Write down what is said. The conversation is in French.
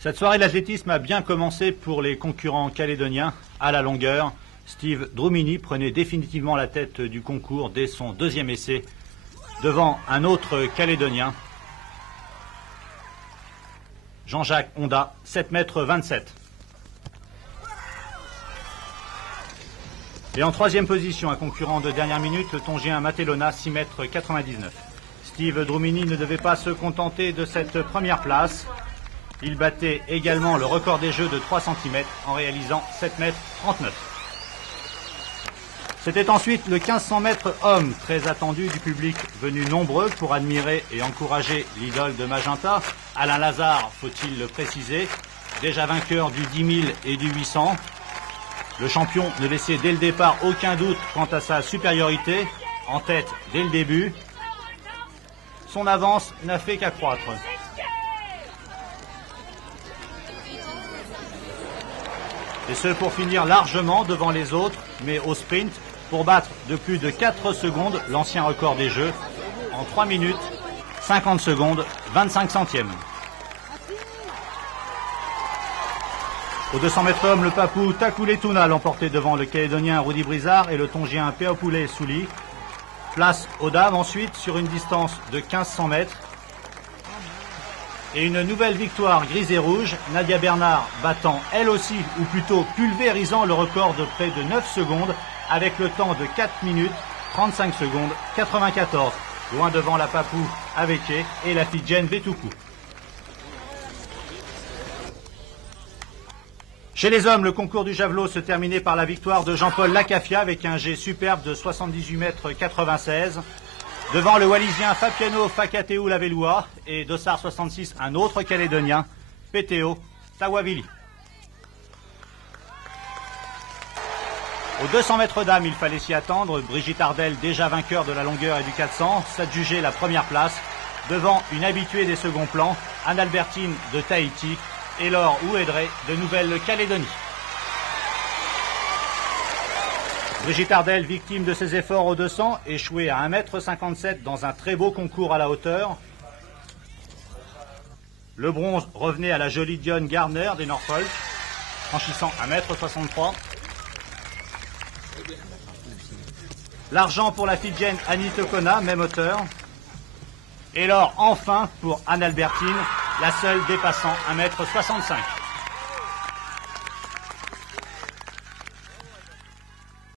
Cette soirée d'athlétisme a bien commencé pour les concurrents calédoniens. À la longueur, Steve Drumini prenait définitivement la tête du concours dès son deuxième essai, devant un autre calédonien, Jean-Jacques Honda, 7,27 m. Et en troisième position, un concurrent de dernière minute, le Tongien Matelona, 6,99 m. Steve Drumini ne devait pas se contenter de cette première place. Il battait également le record des Jeux de 3 cm en réalisant 7,39 m. C'était ensuite le 1500 mètres homme, très attendu du public venu nombreux pour admirer et encourager l'idole de Magenta. Alain Lazare, faut-il le préciser, déjà vainqueur du 10 000 et du 800. Le champion ne laissait dès le départ aucun doute quant à sa supériorité, en tête dès le début. Son avance n'a fait qu'accroître. Et ce pour finir largement devant les autres, mais au sprint, pour battre de plus de 4 secondes l'ancien record des Jeux, en 3 minutes, 50 secondes, 25 centièmes. Aux 200 mètres hommes, le Papou Takoulé Touna l'emportait devant le Calédonien Rudy Brizard et le Tongien Peapoulé Souli. Place aux dames ensuite sur une distance de 1500 mètres. Et une nouvelle victoire grise et rouge, Nadia Bernard battant elle aussi, ou plutôt pulvérisant le record de près de 9 secondes avec le temps de 4 minutes, 35 secondes, 94, loin devant la Papou Aveke et la Fidjienne Vetuku. Chez les hommes, le concours du javelot se terminait par la victoire de Jean-Paul Lacafia avec un jet superbe de 78,96 m. Devant le Wallisien Fapiano Fakateu Lavelua et Dossard 66, un autre Calédonien, Peteo Tawavili. Aux 200 mètres dames, il fallait s'y attendre. Brigitte Ardel, déjà vainqueur de la longueur et du 400, s'adjugeait la première place devant une habituée des seconds plans, Anne-Albertine de Tahiti et Laure Ouédré de Nouvelle-Calédonie. Brigitte Ardel, victime de ses efforts aux 200, échouée à 1,57 m dans un très beau concours à la hauteur. Le bronze revenait à la jolie Dionne Gardner des Norfolk, franchissant 1,63 m. L'argent pour la Fidjienne Annie Tokona, même hauteur. Et l'or enfin pour Anne-Albertine, la seule dépassant 1,65 m.